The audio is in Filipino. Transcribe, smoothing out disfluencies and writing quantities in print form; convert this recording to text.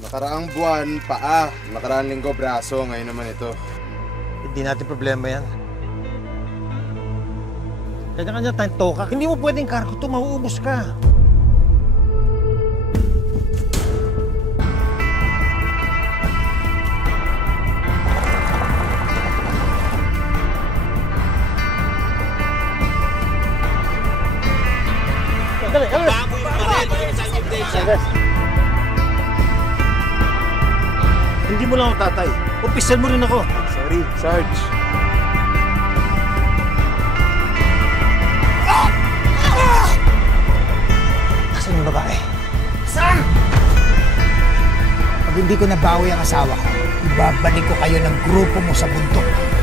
Nakaraang buwan, paa. Nakaraang linggo, braso. Ngayon naman ito. Hindi natin problema yan. Kanya-kanya tayong toka. Hindi mo pwedeng cargo ito, mauubos ka. Dali, Baboy pa rin. hindi mo lang ako tatay. Opisyal mo rin ako. Sorry, Sarge. Asan yung babae? Saan? Pag hindi ko nabawi ang asawa ko, ibabalik ko kayo ng grupo mo sa bundok.